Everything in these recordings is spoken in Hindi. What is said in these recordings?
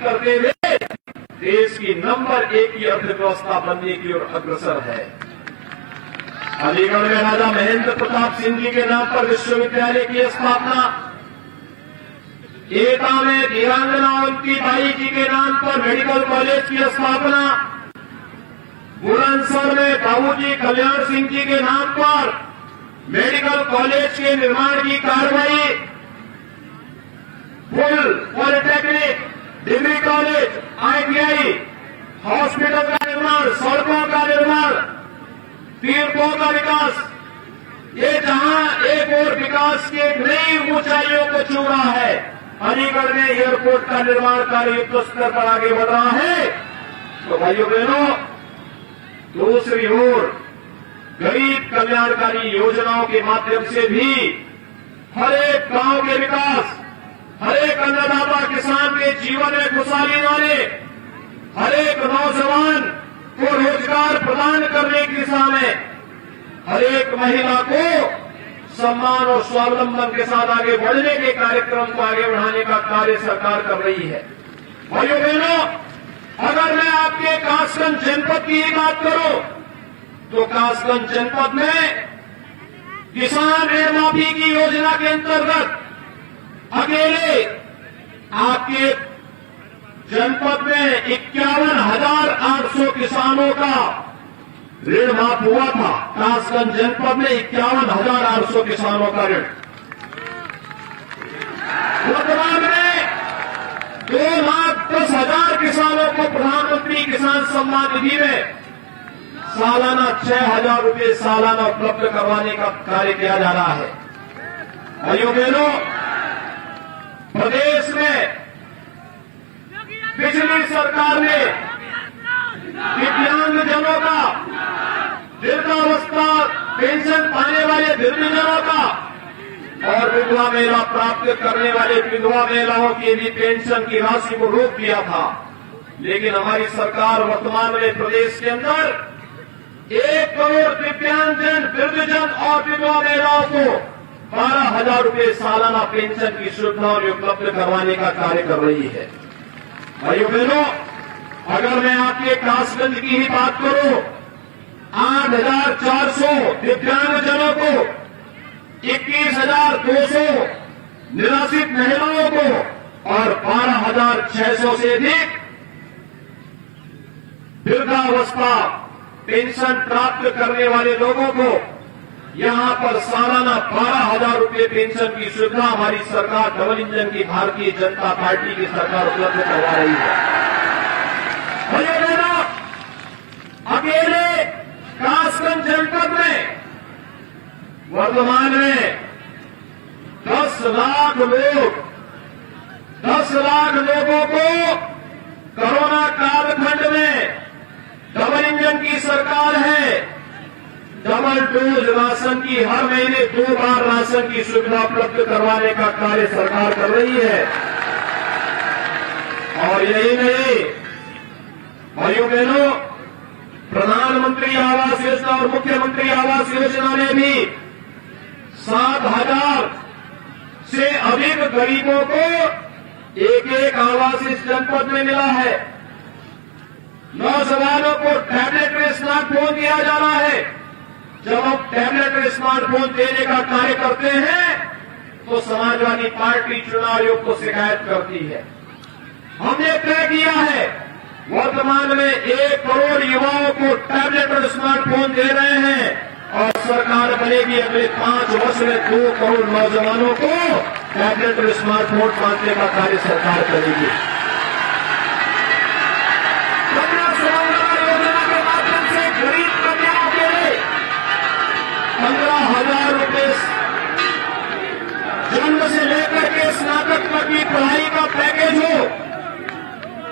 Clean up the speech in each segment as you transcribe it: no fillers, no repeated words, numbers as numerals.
करते हुए देश की नंबर 1 की अर्थव्यवस्था बनने की ओर अग्रसर है। अलीगढ़ में राजा महेंद्र प्रताप सिंह जी के नाम पर विश्वविद्यालय की स्थापना, एटा में वीरांगना अवंतीबाई जी के नाम पर मेडिकल कॉलेज की स्थापना, बुलंदशहर में बाबूजी कल्याण सिंह जी के नाम पर मेडिकल कॉलेज के निर्माण की कार्रवाई, full polytechnic, degree college, ITI, hospital का निर्माण, सड़कों का निर्माण, तीर्थों का विकास, ये जहां एक और विकास की नई ऊंचाइयों को छू रहा है, अलीगढ़ में एयरपोर्ट का निर्माण कार्य युद्ध स्तर पर आगे बढ़ रहा है। तो भाइयों बहनों, दूसरी ओर गरीब कल्याणकारी योजनाओं के माध्यम से भी हर एक गांव के विकास, हर एक अन्नदाता किसान के जीवन में खुशहाली लाने, हर एक नौजवान को रोजगार प्रदान करने की दिशा में, हर एक महिला को सम्मान और स्वावलंबन के साथ आगे बढ़ने के कार्यक्रम को आगे बढ़ाने का कार्य सरकार कर रही है। भाइयों बहनों, अगर मैं आपके कासगंज जनपद की ही बात करूं तो कासगंज जनपद में किसान ऋण माफी की योजना के अंतर्गत अकेले आपके जनपद में 51,800 किसानों का ऋण माफ हुआ था। कासगंज जनपद में 51,800 किसानों का ऋण। वर्तमान में 2,10,000 किसानों को प्रधानमंत्री किसान सम्मान निधि में सालाना 6,000 रुपये सालाना उपलब्ध करवाने का कार्य किया जा रहा है। भाइयों बहनों, प्रदेश में पिछली सरकार ने दिव्यांगजनों का, वृद्धावस्था पेंशन पाने वाले दिव्यांगजनों का और विधवा महिला प्राप्त करने वाले विधवा महिलाओं की भी पेंशन की राशि को रोक दिया था। लेकिन हमारी सरकार वर्तमान में प्रदेश के अंदर 1 करोड़ दिव्यांगजन, वृद्धजन और विधवा महिलाओं को 12,000 रुपये सालाना पेंशन की सुविधा उपलब्ध करवाने का कार्य कर रही है। भाइयों बहनों, अगर मैं आपके कासगंज की ही बात करूं, 8,400 दिव्यांगजनों को, 21,200 निराश्रित महिलाओं को और 12,600 से अधिक वृद्धावस्था पेंशन प्राप्त करने वाले लोगों को यहां पर सालाना 12,000 रुपये पेंशन की सुविधा हमारी सरकार, डबल इंजन की भारतीय जनता पार्टी की सरकार उपलब्ध करवा रही है। अकेले कासगंज जनपद में वर्तमान में 10 लाख लोगों को कोरोना कालखंड में डबल इंजन की सरकार है, डबल डोज राशन की हर महीने 2 बार राशन की सुविधा उपलब्ध करवाने का कार्य सरकार कर रही है। और यही नहीं भाइयों बहनों, प्रधानमंत्री आवास योजना और मुख्यमंत्री आवास योजना में भी 7,000 से अधिक गरीबों को एक आवास इस जनपद में मिला है। नौजवानों को टैबलेट में स्मार्टफोन दिया जा रहा है। जब हम टैबलेट में स्मार्टफोन देने का कार्य करते हैं तो समाजवादी पार्टी चुनाव आयोग को शिकायत करती है। हमने तय किया है, वर्तमान में 1 करोड़ युवाओं को टैबलेट और स्मार्टफोन दे रहे हैं और सरकार बनेगी अगले 5 वर्ष में 2 करोड़ नौजवानों को टैबलेट और स्मार्टफोन बांटने का कार्य सरकार करेगी। कन्या सुमंगला योजना के माध्यम से गरीब कन्याओं के लिए 15,000 रुपये जन्म से लेकर के स्नातक तक की पढ़ाई का पैकेज हो,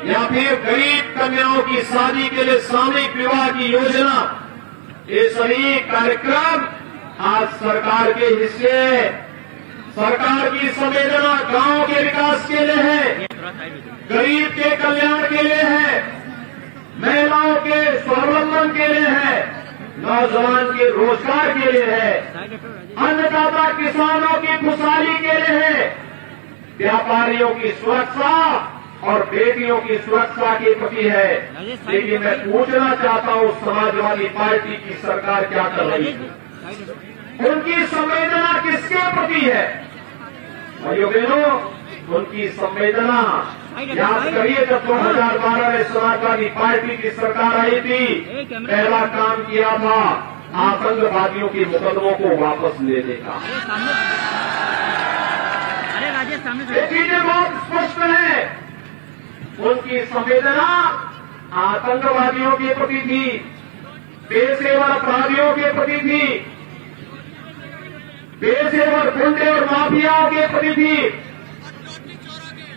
या फिर गरीब कन्याओं की शादी के लिए सामूहिक विवाह की योजना, ये सभी कार्यक्रम आज सरकार के हिस्से है। सरकार की संवेदना गांव के विकास के लिए है, गरीब के कल्याण के लिए है, महिलाओं के स्वावलंबन के लिए है, नौजवान के रोजगार के लिए है, अन्नदाता किसानों की खुशहाली के लिए है, व्यापारियों की सुरक्षा और बेटियों की सुरक्षा के प्रति है। लेकिन मैं पूछना चाहता हूं, समाजवादी पार्टी की सरकार क्या कर रही है? उनकी संवेदना किसके प्रति है? भाइयों बहनों, उनकी संवेदना याद करिए, जब 2012 में समाजवादी पार्टी की सरकार आई थी, पहला काम किया था आतंकवादियों के मुकदमों को वापस लेने का। ये चीजें बहुत स्पष्ट है। उनकी संवेदना आतंकवादियों के प्रति थी, पेशेवर अपराधियों के प्रति थी, पेशेवर गुंडे और माफियाओं के प्रति थी,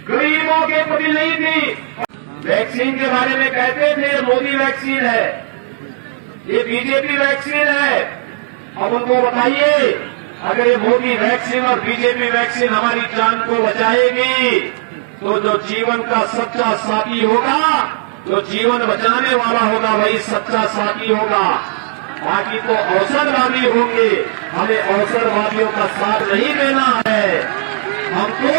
गरीबों के प्रति नहीं थी। वैक्सीन के बारे में कहते थे मोदी वैक्सीन है, ये बीजेपी वैक्सीन है। अब उनको बताइए, अगर ये मोदी वैक्सीन और बीजेपी वैक्सीन हमारी जान को बचाएगी, तो जो जीवन का सच्चा साथी होगा, जो जीवन बचाने वाला होगा, वही सच्चा साथी होगा। बाकी तो अवसरवादी होंगे, हमें अवसरवादियों का साथ नहीं देना है, हम तो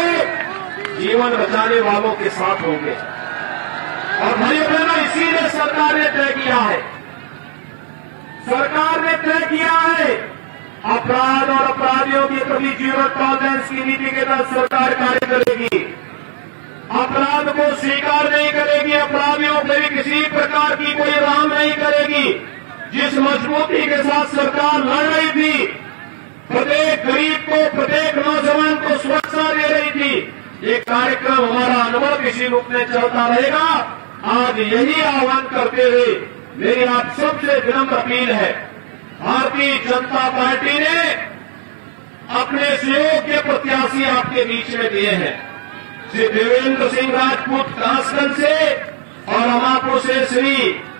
जीवन बचाने वालों के साथ होंगे। और भाइयों बहनों, इसीलिए सरकार ने तय किया है, सरकार ने तय किया है अपराध और अपराधियों के प्रति जीरो टॉलरेंस की नीति के तहत सरकार कार्य करेगी। अपराध को स्वीकार नहीं करेगी, अपराधियों पर भी किसी प्रकार की कोई राम नहीं करेगी। जिस मजबूती के साथ सरकार लड़ रही थी, प्रत्येक गरीब को, प्रत्येक नौजवान को सुरक्षा दे रही थी, ये कार्यक्रम हमारा अनुभव इसी रूप में चलता रहेगा। आज यही आह्वान करते हुए मेरी आप सबसे विनम्र अपील है, भारतीय जनता पार्टी ने अपने सहयोग्य प्रत्याशी आपके बीच में दिए हैं। श्री देवेंद्र सिंह राजपूत कासगंज से और अमापुर से श्री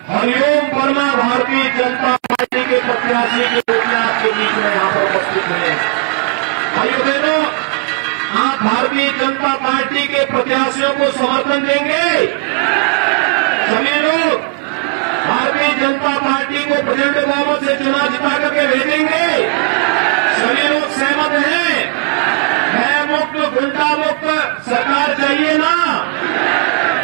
हरिओम वर्मा भारतीय जनता पार्टी के प्रत्याशी के रूप में आपके बीच में यहां पर उपस्थित हुए हैं। भाइयों बहनों, आप भारतीय जनता पार्टी के प्रत्याशियों को समर्थन देंगे? सभी लोग भारतीय जनता पार्टी को प्रचंड बहुमत से चुनाव जिता करके भेजेंगे? सभी लोग सहमत हैं? भय मुक्त, गुंडा मुक्त सरकार चाहिए ना?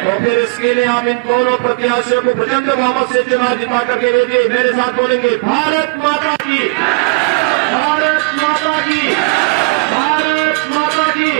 तो फिर इसके लिए आप इन दोनों प्रत्याशियों को प्रचंड बहुमत से चुनाव जिता करके भेजिए। मेरे साथ बोलेंगे, भारत माता की, भारत माता की, भारत माता की।